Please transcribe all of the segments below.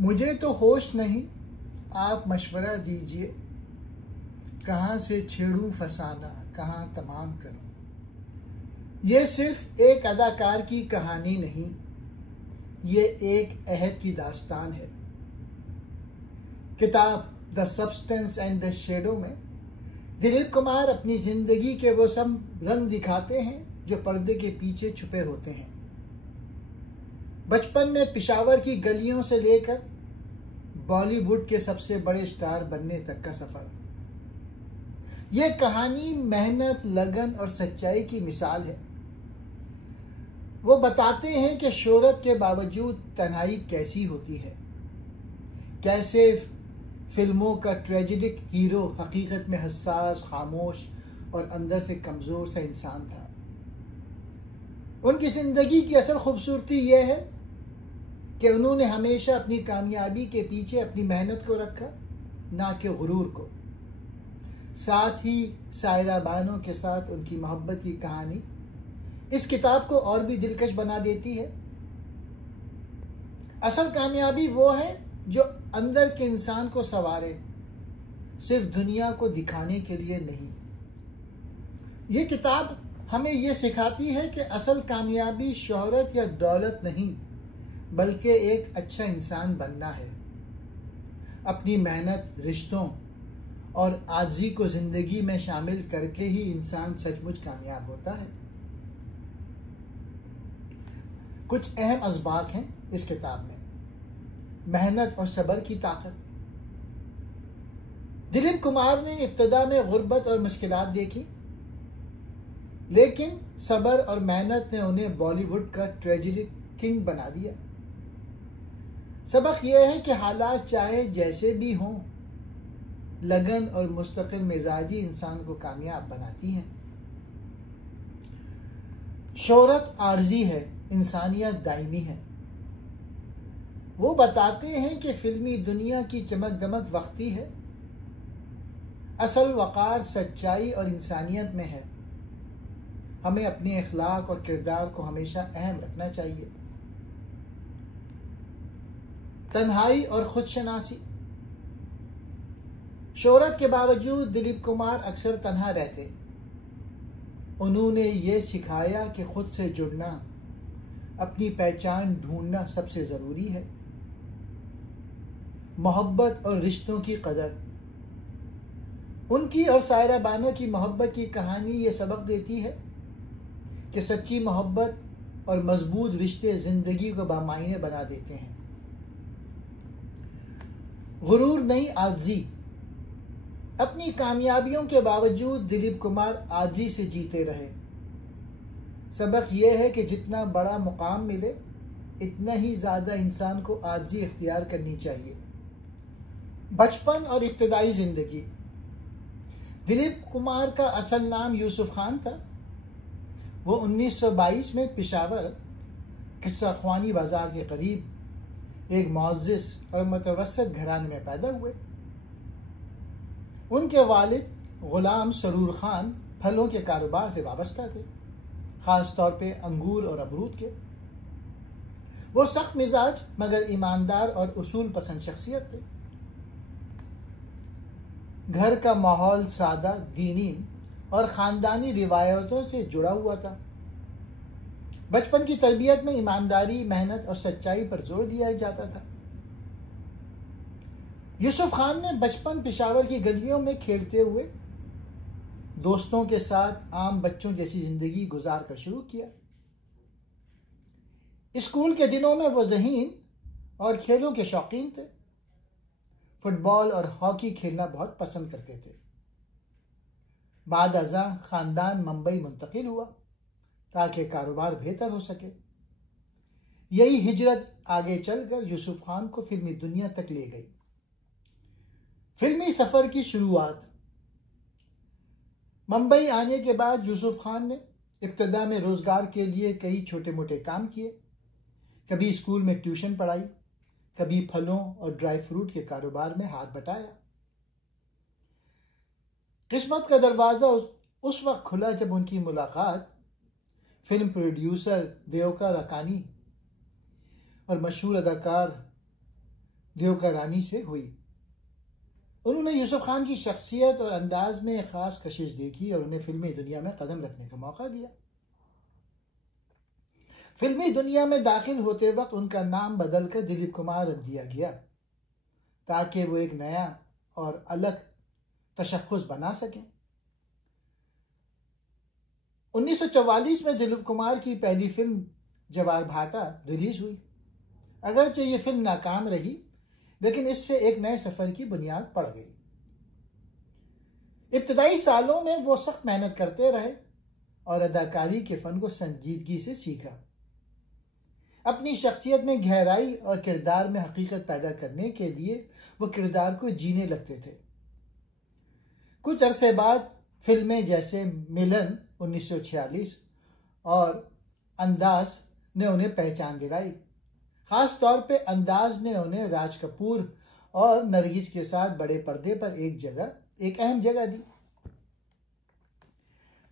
मुझे तो होश नहीं, आप मशवरा दीजिए, कहाँ से छेड़ूं फसाना, कहाँ तमाम करूं। ये सिर्फ एक अदाकार की कहानी नहीं, ये एक अहद की दास्तान है। किताब the substance and the shadow में दिलीप कुमार अपनी जिंदगी के वो सब रंग दिखाते हैं जो पर्दे के पीछे छुपे होते हैं। बचपन में पेशावर की गलियों से लेकर बॉलीवुड के सबसे बड़े स्टार बनने तक का सफर। यह कहानी मेहनत, लगन और सच्चाई की मिसाल है। वो बताते हैं कि शोहरत के बावजूद तन्हाई कैसी होती है, कैसे फिल्मों का ट्रेजिडिक हीरो हकीकत में हसास, खामोश और अंदर से कमजोर सा इंसान था। उनकी जिंदगी की असल खूबसूरती यह है कि उन्होंने हमेशा अपनी कामयाबी के पीछे अपनी मेहनत को रखा, ना कि गुरूर को। साथ ही सायरा बानो के साथ उनकी मोहब्बत की कहानी इस किताब को और भी दिलकश बना देती है। असल कामयाबी वो है जो अंदर के इंसान को संवारे, सिर्फ दुनिया को दिखाने के लिए नहीं। ये किताब हमें ये सिखाती है कि असल कामयाबी शोहरत या दौलत नहीं, बल्कि एक अच्छा इंसान बनना है। अपनी मेहनत, रिश्तों और आजिज़ी को जिंदगी में शामिल करके ही इंसान सचमुच कामयाब होता है। कुछ अहम असबाक हैं इस किताब में। मेहनत और सब्र की ताकत। दिलीप कुमार ने इब्तिदा में गुर्बत और मुश्किलात देखी, लेकिन सब्र और मेहनत ने उन्हें बॉलीवुड का ट्रेजिडी किंग बना दिया। सबक यह है कि हालात चाहे जैसे भी हों, लगन और मुस्तकिल मिजाजी इंसान को कामयाब बनाती हैं। शोहरत आर्जी है, इंसानियत दायमी है। वो बताते हैं कि फिल्मी दुनिया की चमक दमक वक्ती है, असल वक़ार सच्चाई और इंसानियत में है। हमें अपने अखलाक और किरदार को हमेशा अहम रखना चाहिए। तन्हाई और खुदशनासी। शोहरत के बावजूद दिलीप कुमार अक्सर तन्हा रहते। उन्होंने ये सिखाया कि खुद से जुड़ना, अपनी पहचान ढूंढना सबसे ज़रूरी है। मोहब्बत और रिश्तों की कदर। उनकी और सायरा बानो की मोहब्बत की कहानी ये सबक देती है कि सच्ची मोहब्बत और मजबूत रिश्ते ज़िंदगी को बामायने बना देते हैं। गुरूर नहीं, आजिज़ी। अपनी कामयाबियों के बावजूद दिलीप कुमार आजिज़ी से जीते रहे। सबक यह है कि जितना बड़ा मुकाम मिले, इतना ही ज़्यादा इंसान को आजिज़ी इख्तियार करनी चाहिए। बचपन और इब्तिदाई ज़िंदगी। दिलीप कुमार का असल नाम यूसुफ खान था। वो 1922 में पेशावर किस्सा ख्वानी बाजार के करीब एक मुअज़्ज़िज़ और मुतवस्सित घराने में पैदा हुए। उनके वालिद गुलाम सरूर खान फलों के कारोबार से वाबस्ता थे, ख़ास तौर पे अंगूर और अमरूद के। वो सख्त मिजाज मगर ईमानदार और उसूल पसंद शख्सियत थे। घर का माहौल सादा, दीनी और ख़ानदानी रिवायतों से जुड़ा हुआ था। बचपन की तरबियत में ईमानदारी, मेहनत और सच्चाई पर जोर दिया जाता था। यूसुफ खान ने बचपन पेशावर की गलियों में खेलते हुए दोस्तों के साथ आम बच्चों जैसी जिंदगी गुजार कर शुरू किया। स्कूल के दिनों में वो ज़हीन और खेलों के शौकीन थे। फुटबॉल और हॉकी खेलना बहुत पसंद करते थे। बाद अज़ां ख़ानदान मुंबई मुंतकिल हुआ ताकि कारोबार बेहतर हो सके। यही हिजरत आगे चलकर यूसुफ खान को फिल्मी दुनिया तक ले गई। फिल्मी सफ़र की शुरुआत। मुंबई आने के बाद यूसुफ खान ने इब्तिदा में रोज़गार के लिए कई छोटे मोटे काम किए। कभी स्कूल में ट्यूशन पढ़ाई, कभी फलों और ड्राई फ्रूट के कारोबार में हाथ बटाया। किस्मत का दरवाज़ा उस वक्त खुला जब उनकी मुलाकात फिल्म प्रोड्यूसर देवका रकानी और मशहूर अदाकार ध्योका रानी से हुई। उन्होंने यूसुफ खान की शख्सियत और अंदाज में एक खास कशिश देखी और उन्हें फिल्मी दुनिया में कदम रखने का मौका दिया। फिल्मी दुनिया में दाखिल होते वक्त उनका नाम बदलकर दिलीप कुमार रख दिया गया ताकि वो एक नया और अलग तशख्खुस बना सकें। 1944 में दिलीप कुमार की पहली फिल्म जवार भाटा रिलीज हुई। अगरचे ये फिल्म नाकाम रही, लेकिन इससे एक नए सफर की बुनियाद पड़ गई। इब्तदाई सालों में वो सख्त मेहनत करते रहे और अदाकारी के फन को संजीदगी से सीखा। अपनी शख्सियत में गहराई और किरदार में हकीकत पैदा करने के लिए वो किरदार को जीने लगते थे। कुछ अरसे बाद फिल्में जैसे मिलन 1946 और अंदाज ने उन्हें पहचान दिलाई। खास तौर पे अंदाज ने उन्हें राज कपूर और नरगिस के साथ बड़े पर्दे पर एक अहम जगह दी।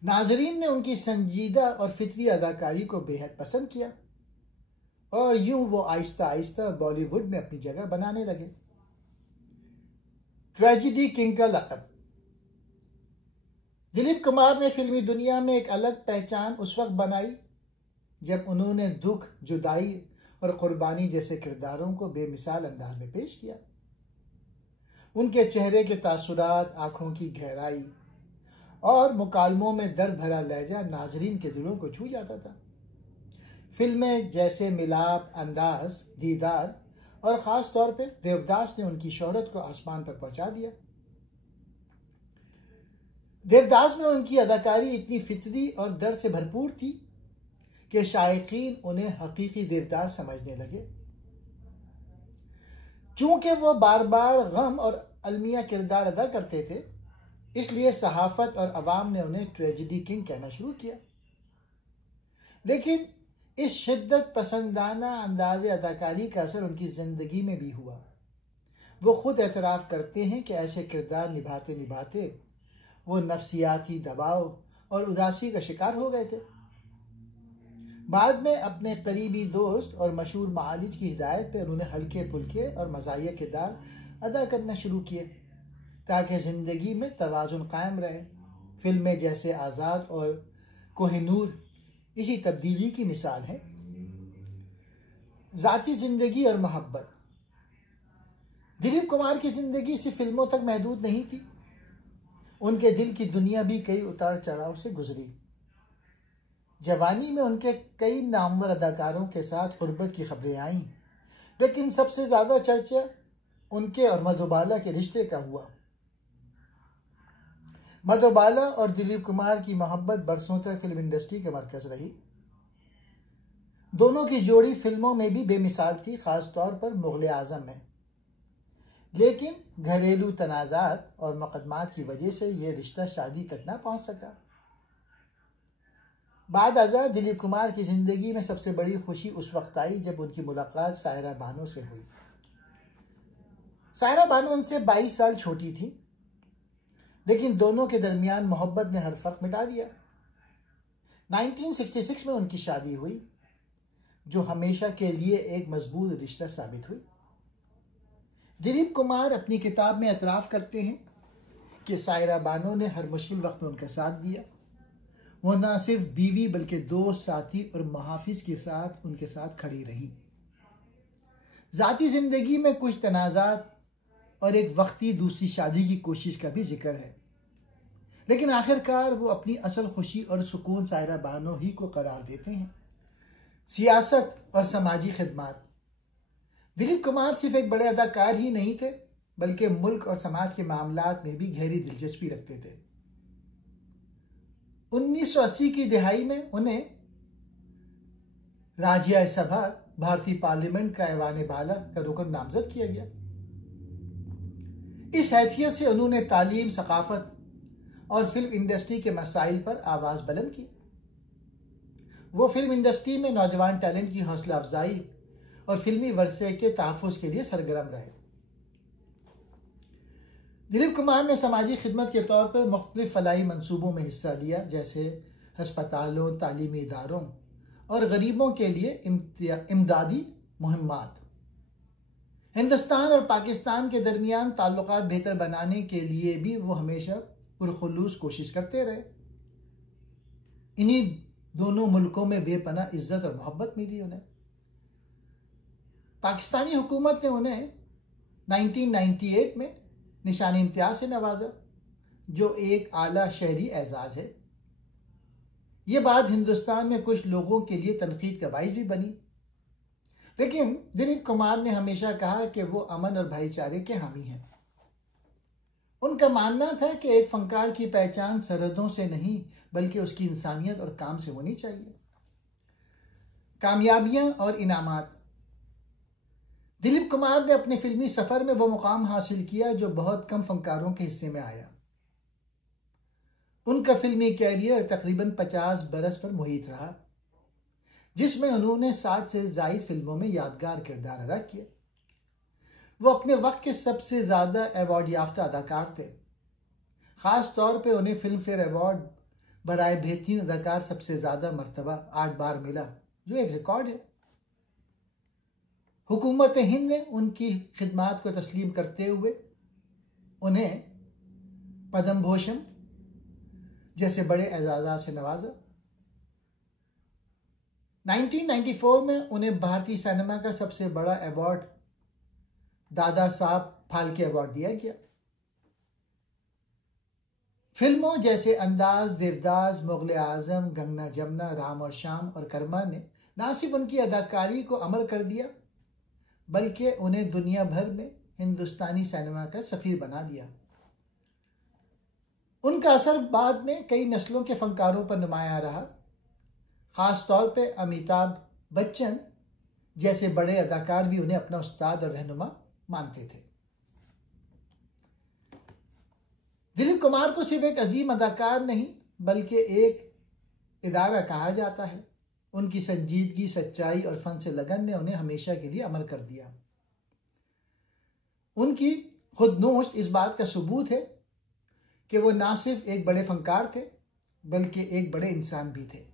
नाजरीन ने उनकी संजीदा और फितरी अदाकारी को बेहद पसंद किया और यूं वो आहिस्ता आहिस्ता बॉलीवुड में अपनी जगह बनाने लगे। ट्रेजेडी किंग का लक़ब। दिलीप कुमार ने फिल्मी दुनिया में एक अलग पहचान उस वक्त बनाई जब उन्होंने दुख, जुदाई और कुर्बानी जैसे किरदारों को बेमिसाल अंदाज में पेश किया। उनके चेहरे के तासुरात, आंखों की गहराई और मुकालमों में दर्द भरा लहजा नाजरीन के दिलों को छू जाता था। फिल्में जैसे मिलाप, अंदाज, दीदार और ख़ास तौर पे देवदास ने उनकी शोहरत को आसमान पर पहुंचा दिया। देवदास में उनकी अदाकारी इतनी फितरी और दर्द से भरपूर थी कि शायकीन उन्हें हकीकी देवदास समझने लगे। चूंकि वो बार बार गम और अलमिया किरदार अदा करते थे, इसलिए सहाफत और अवाम ने उन्हें ट्रेजेडी किंग कहना शुरू किया। लेकिन इस शिद्दत पसंदाना अंदाज़े अदाकारी का असर उनकी ज़िंदगी में भी हुआ। वो खुद एतराफ़ करते हैं कि ऐसे किरदार निभाते निभाते वो नफ्सियाती दबाव और उदासी का शिकार हो गए थे। बाद में अपने करीबी दोस्त और मशहूर मालिज की हिदायत पर उन्होंने हल्के फुल्के और मज़ाहिया किरदार अदा करना शुरू किए ताकि ज़िंदगी में तवाज़ुन कायम रहे। फिल्में जैसे आज़ाद और कोहिनूर इसी तब्दीली की मिसाल है। ज़ाती ज़िंदगी और मोहब्बत। दिलीप कुमार की ज़िंदगी सिर्फ फिल्मों तक महदूद नहीं थी। उनके दिल की दुनिया भी कई उतार चढ़ाव से गुजरी। जवानी में उनके कई नामवर अदाकारों के साथ गुर्बत की खबरें आईं, लेकिन सबसे ज़्यादा चर्चा उनके और मधुबाला के रिश्ते का हुआ। मधुबाला और दिलीप कुमार की मोहब्बत बरसों तक फिल्म इंडस्ट्री के मरकज रही। दोनों की जोड़ी फिल्मों में भी बेमिसाल थी, खास तौर पर मुग़ल आज़म में। लेकिन घरेलू तनाज़ात और मुक़दमात की वजह से यह रिश्ता शादी तक ना पहुंच सका। बाद अज़ा दिलीप कुमार की ज़िंदगी में सबसे बड़ी खुशी उस वक्त आई जब उनकी मुलाकात सायरा बानो से हुई। सायरा बानो उनसे 22 साल छोटी थी, लेकिन दोनों के दरमियान मोहब्बत ने हर फर्क मिटा दिया। 1966 में उनकी शादी हुई, जो हमेशा के लिए एक मजबूत रिश्ता साबित हुई। दिलीप कुमार अपनी किताब में एतराफ़ करते हैं कि सायरा बानो ने हर मुश्किल वक्त में उनका साथ दिया। वो न सिर्फ बीवी बल्कि दोस्त, साथी और मुहाफिज के साथ उनके साथ खड़ी रही। ज़ाती ज़िंदगी में कुछ तनाज़ात और एक वक्ती दूसरी शादी की कोशिश का भी जिक्र है, लेकिन आखिरकार वो अपनी असल खुशी और सुकून सायरा बानो ही को करार देते हैं। सियासत और समाजी खिदमात। दिलीप कुमार सिर्फ एक बड़े अदाकार ही नहीं थे, बल्कि मुल्क और समाज के मामलात में भी गहरी दिलचस्पी रखते थे। 1980 की दिहाई में उन्हें राज्य सभा भारतीय पार्लियामेंट का ऐवान बाला का रुकन नामजद किया गया। इस हैसियत से उन्होंने तालीम, सकाफत और फिल्म इंडस्ट्री के मसाइल पर आवाज़ बुलंद की। वो फिल्म इंडस्ट्री में नौजवान टैलेंट की हौसला अफजाई और फिल्मी वर्से के तहफ़्फ़ुज़ के लिए सरगर्म रहे। दिलीप कुमार ने समाजी खिदमत के तौर पर मुख्तलिफ फलाही मंसूबों में हिस्सा लिया, जैसे हस्पतालों, तालीमी इदारों और गरीबों के लिए इमदादी मुहिम्मात। हिंदुस्तान और पाकिस्तान के दरमियान ताल्लुकात बेहतर बनाने के लिए भी वो हमेशा पुरखुलूस कोशिश करते रहे। इन्हीं दोनों मुल्कों में बेपनाह इज्जत और मोहब्बत मिली उन्हें। पाकिस्तानी हुकूमत ने उन्हें 1998 में निशान इम्तियाज से नवाजा, जो एक आला शहरी एजाज है। ये बात हिंदुस्तान में कुछ लोगों के लिए तनकीद का बाइस भी बनी, लेकिन दिलीप कुमार ने हमेशा कहा कि वो अमन और भाईचारे के हामी हैं। उनका मानना था कि एक फनकार की पहचान सरहदों से नहीं बल्कि उसकी इंसानियत और काम से होनी चाहिए। कामयाबियां और इनामात। दिलीप कुमार ने अपने फिल्मी सफर में वो मुकाम हासिल किया जो बहुत कम फनकारों के हिस्से में आया। उनका फिल्मी कैरियर तकरीबन 50 बरस पर मुहित रहा, जिसमें उन्होंने 60 से ज्यादा फिल्मों में यादगार किरदार अदा किए। वो अपने वक्त के सबसे ज्यादा अवार्ड याफ्ता अदाकार थे। खास तौर पे उन्हें फिल्म फेयर अवार्ड बराए बेहतरीन अदाकार सबसे ज्यादा मर्तबा 8 बार मिला, जो एक रिकॉर्ड है। हुकूमत हिंद ने उनकी खिदमात को तस्लीम करते हुए उन्हें पद्म भूषण जैसे बड़े एजाज़ात से नवाजा। 1994 में उन्हें भारतीय सिनेमा का सबसे बड़ा अवार्ड दादा साहब फाल्के अवार्ड दिया गया। फिल्मों जैसे अंदाज, देवदास, मुगल आजम, गंगना जमुना, राम और श्याम और कर्मा ने न सिर्फ उनकी अदाकारी को अमर कर दिया बल्कि उन्हें दुनिया भर में हिंदुस्तानी सिनेमा का सफीर बना दिया। उनका असर बाद में कई नस्लों के फनकारों पर नुमाया रहा। खास तौर पे अमिताभ बच्चन जैसे बड़े अदाकार भी उन्हें अपना उस्ताद और रहनुमा मानते थे। दिलीप कुमार को सिर्फ एक अजीम अदाकार नहीं बल्कि एक इदारा कहा जाता है। उनकी संजीदगी, सच्चाई और फन से लगन ने उन्हें हमेशा के लिए अमर कर दिया। उनकी खुदनोश इस बात का सबूत है कि वो ना सिर्फ एक बड़े फनकार थे बल्कि एक बड़े इंसान भी थे।